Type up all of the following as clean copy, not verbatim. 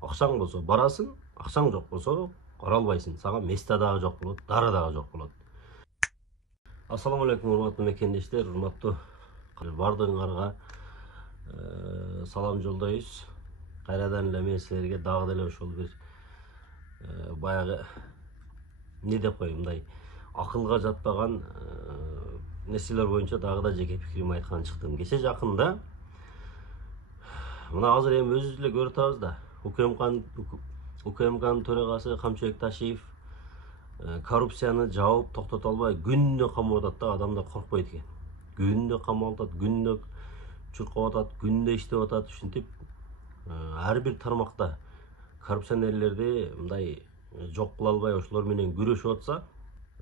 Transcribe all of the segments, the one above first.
Акчаң болсо барасың, акчаң жок болсо кара албайсың. Сага места дагы жок болот, дары дагы жок болот. Ассаламу алейкум, урматтуу мекендештер, урматтуу бардыгыңарга салам жолдойбуз. Кайрадан эле мен силерге дагы деле ошол бир баягы не деп коеюн, мындай акылга жатпаган нерселер боюнча дагы да жеке пикиримди айткан чыктым. Кече жакында мына азыр эми өзүбүз эле көрүп атабыз да, УКМКнын төрагасы Камчыбек Ташиев коррупцияны жаап токтото албай күндө камап атат да, адамдар коркпойт экен. Күндө камап атат, күндө чуркап атат, күндө иштеп атат. Ушинтип ар бир тармакта коррупционерлерди мындай жок кыла албай ошолор менен күрөшүп атса,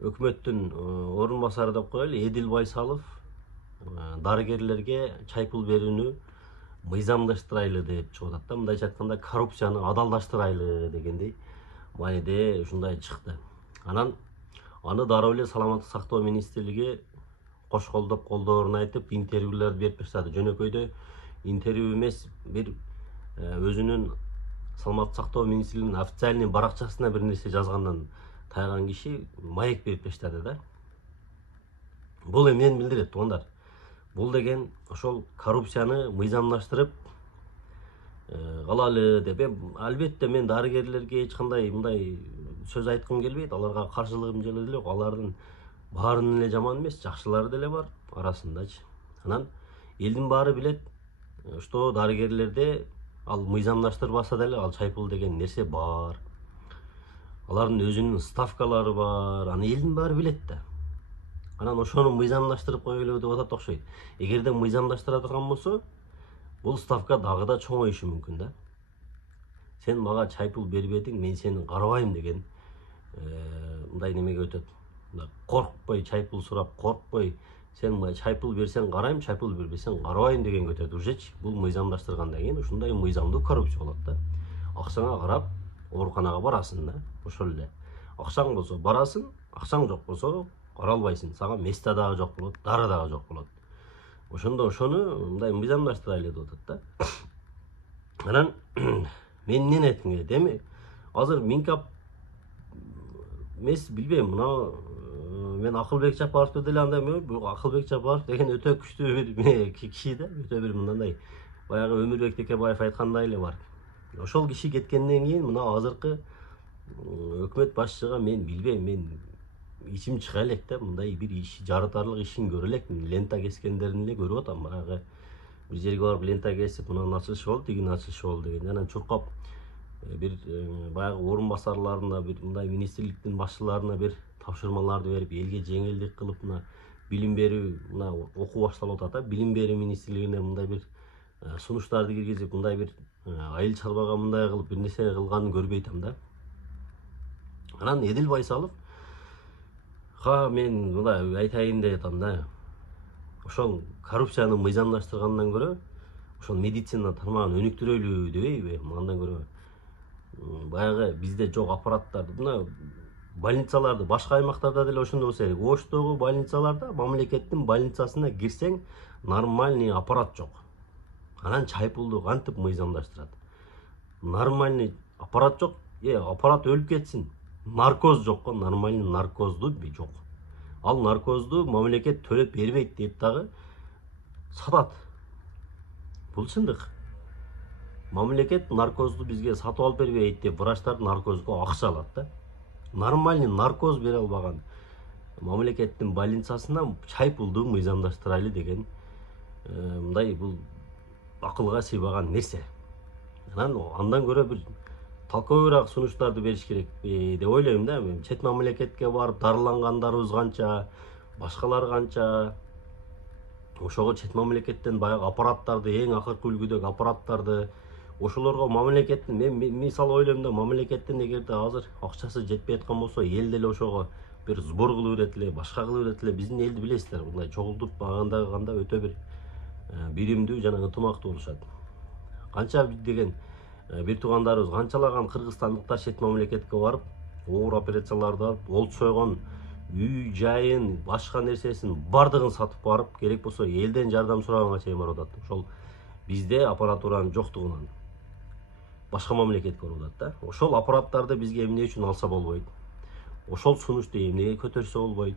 өкмөттүн орун басары деп коелу, Эдил Байсалов дарыгерлерге чай пул берүүнү мыйзамдаштырайлы деп чыгып атат да. Мындайча айтканда коррупцияны адалдаштырайлы дегендей мааниде ушундай чыкты. Анан аны дароо эле саламаттык сактоо министрлиги кош колдоп колдооруна айтып интервьюлар берип баштады. Жөнөкөйдө интервью эмес, бир өзүнүн саламаттык сактоо министрлигинин официальный баракчасына бир нерсе жазгандан тайган киши маек берип таштады да. Бул эмнени билдирет туугандар? Бул деген ошол коррупцияны мыйзамдаштырып калалы деп. Албетте мен дарыгерлерге эч кандай мындай сөз айткым келбейт, аларга каршылыгым деле жок. Алардын баарынын эле жаман эмес, жакшылары деле бар арасындачы. Анан элдин баары билет, что дарыгерлерде ал мыйзамдаштырбаса деле ал чай пул деген нерсе бар. Алардын өзүнүн ставкалары бар. Аны элдин баары билет да. Анан ошону мыйзамдаштырып коелу деп атат окшойт. Эгерде мыйзамдаштыра турган болсо, бул ставка дагы да чоңоюшу мүмкүн да. Сен мага чай пул бербедиң, мен сени карабайм деген мындай немеге өтөт. Коркпой чай пул сурап, коркпой сен чай пул берсең карайм, чай пул бербесең карабайм дегенге өтөт. Ужечи бул мыйзамдаштыргандан кийин ушундай мыйзамдуу коррупция болот да. Акчаңа карап ооруканага барасың да, ошол эле. Акчаң болсо барасың, акчаң жок болсо кара албайсың. Сага места дагы жок болот, дары дагы жок болот. Ошондо ошону мындай мыйзамдаштырайлы деп атат да. Анан мен эмнени айткым келет? Эми азыр Минкап эмес, билбейм, мына мен Акылбек Жапаровду деле андай эмес, Акылбек Жапаров деген өтө күчтүү бир киши да, өтө бир мындай баягы Өмүрбек Текебаев айткандай эле бар. Ошол киши кеткенден кийин мына азыркы өкмөт башчыга мен билбейм, мен ичим чыга элек да, мындай бир иш жарытарлык ишин көрө элек. Лента кескендерин эле көрүп атам. Баягы бир жерге барып лента кесип, мунун ачылышы болду, тигинин ачылышы болду деген. Анан чуркап бир баягы орун басарларына, бир мындай министрликтин башчыларына бир тапшырмаларды берип, элге жеңилдик кылып, мына билим берүү, мына окуу башталып атат да, билим берүү министрлигине мындай бир сунуштарды киргизип, мындай бир айыл чарбага мындай кылып бир нерсе кылганын көрбөйтөм да. Анан Эдил Байсалов мен мындай айтайын деп атам да. Ошол коррупцияны мыйзамдаштыргандан көрө ошол медицина тармагын өнүктүрөлү дебейби? Андан көрө баягы бизде жок аппараттарды, мына больницаларды башка аймактарда деле ошондой болсо керек. Оштогу больницаларда мамлекеттин больницасына кирсең нормальный аппарат жок. Анан чай пулду кантип мыйзамдаштырат? Нормальный аппарат жок. Аппарат өлүп кетсин. Наркоз жокко, нормальный наркозду жок. Ал наркозду мамлекет төлөп бербейт деп дагы сатат. Бул чындык. Мамлекет наркозду бизге сатып алып бербейт деп врачтар наркозго акча алат да. Нормальный наркоз бере албаган мамлекеттин больницасына чай пулду мыйзамдаштырайлы деген мындай бул акылга сыйбаган нерсе. Андан көрө бир талкообураак сунуштарды бериш керек деп ойлойм да. Чет мамлекетке барып дарылангандарыбыз канча, башкалар канча. Ошого чет мамлекеттен баягы аппараттарды, эң акыркы үлгүдөгү аппараттарды, ошолорго мамлекеттин, мен мисалы ойлойм да, мамлекеттин эгерде азыр акчасы жетпей аткан болсо, эл деле ошого бир сбор кылып берет эле, башка кылып берет эле. Биздин элди билесиздер, мындай чогултуп багандаганда өтө бир биримдүү жана ынтымактуу болушат. Канча деген бир туугандарыбыз канчалаган кыргызстандыктар чет мамлекетке барып, оор операцияларды олт сойгон, үй жайын, башка нерсесин бардыгын сатып барып, керек болсо элден жардам сураганга чейин барып атат. Ошол бизде аппаратуранын жоктугунан. башка мамлекетке барып атат да. Ошол аппараттарды бизге эмне үчүн алса болбойт? Ошол сунушту эмнеге көтөрсө болбойт?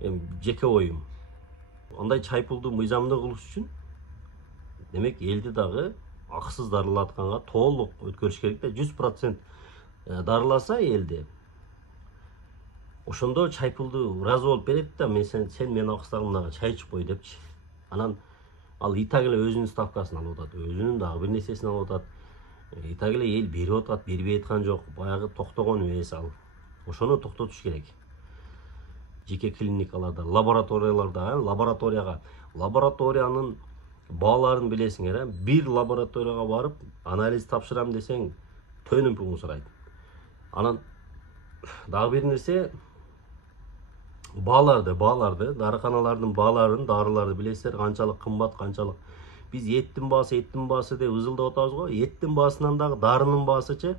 Эми жеке оюм. Андай чайпулду мыйзамдуу кылыш үчүн демек элди дагы акысыз дарылатканга толук өткөрүш керек да. 100% дарыласа элди, ошондо чайпулду ыраазы болуп берет да, сен менин акысыздарымдагы чай ичип кой депчи. Анан ал и так эле өзүнүн ставкасын алып атат, өзүнүн дагы бир нерсесин алып атат. И так эле эл берип атат, бербей аткан жок. Баягы токтогон эмес ал. Ошону токтотуш керек. Жеке клиникаларда, лабораторияларда, лабораториянын бааларын билесиңер, бир лабораторияга барып анализ тапшырам десең төнүм пулун сурайт. Анан дагы бир нерсе, бааларды, дарыканалардын бааларын, дарыларды билесиздер, канчалык кымбат, канчалык. Биз эттин баасы деп ызылдап атабыз го. Эттин баасынан дагы дарынын баасычы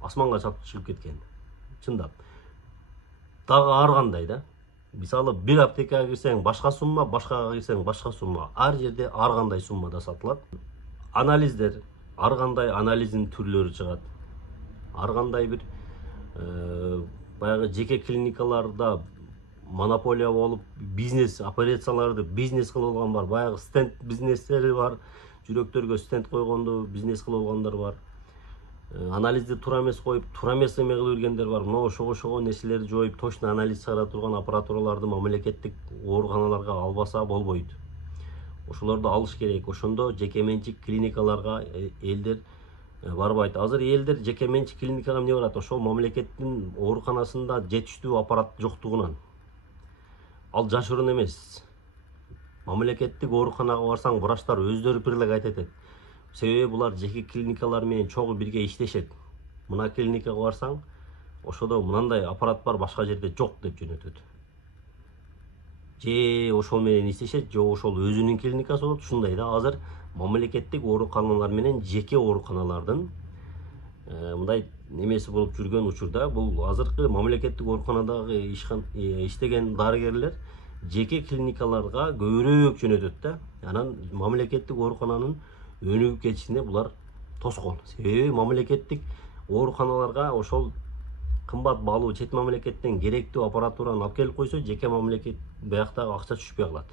асманга чыгып кеткен. Чындап. Дагы ар кандай да. Мисалы бир аптекага кирсең башка сумма, башкага кирсең башка сумма. Ар жерде ар кандай суммада сатылат. Анализдер, ар кандай анализдин түрлөрү чыгат. Ар кандай бир баягы жеке клиникаларда монополия болуп, бизнес операцияларды бизнес кылып алган бар. Баягы стенд бизнестери бар. Жүрөктөргө стенд койгондо бизнес кылып алгандар бар. Анализди туура эмес коюп, туура эмес эме кылып жүргендер бар. Мына ошого нерселерди жоюп, точно анализ чыгара турган аппаратураларды мамлекеттик ооруканаларга албаса болбойт. Ошолорду алыш керек. Ошондо жеке менчик клиникаларга элдер барбайт. Азыр элдер жеке менчик клиникага эмне барат? Ошол мамлекеттин ооруканасында жетиштүү аппарат жоктугунан. Ал жашыруун эмес. Мамлекеттик ооруканага барсаң, врачтар өздөрү бир эле айтат. Себеби булар жеке клиникалар менен чогуу бирге иштешет. Мына клиникага барсаң, ошодо мындай аппарат бар, башка жерде жок деп жөнөтөт. Же ошол менен иштешет, же ошол өзүнүн клиникасы болот. Ушундай да, азыр мамлекеттик ооруканалар менен жеке ооруканалардын мындай немеси болуп жүргөн учурда, бул азыркы мамлекеттик ооруканадагы иштеген дарыгерлер жеке клиникаларга көбүрөөк жөнөтөт да. Анан мамлекеттик оорукананын өнүгүп кетишине булар тоскоол. Себеби мамлекеттик ооруканаларга ошол кымбат баалуу чет мамлекеттен керектүү аппаратураны алып келип койсо, жеке мамлекет бияктагы акча түшпөй калат.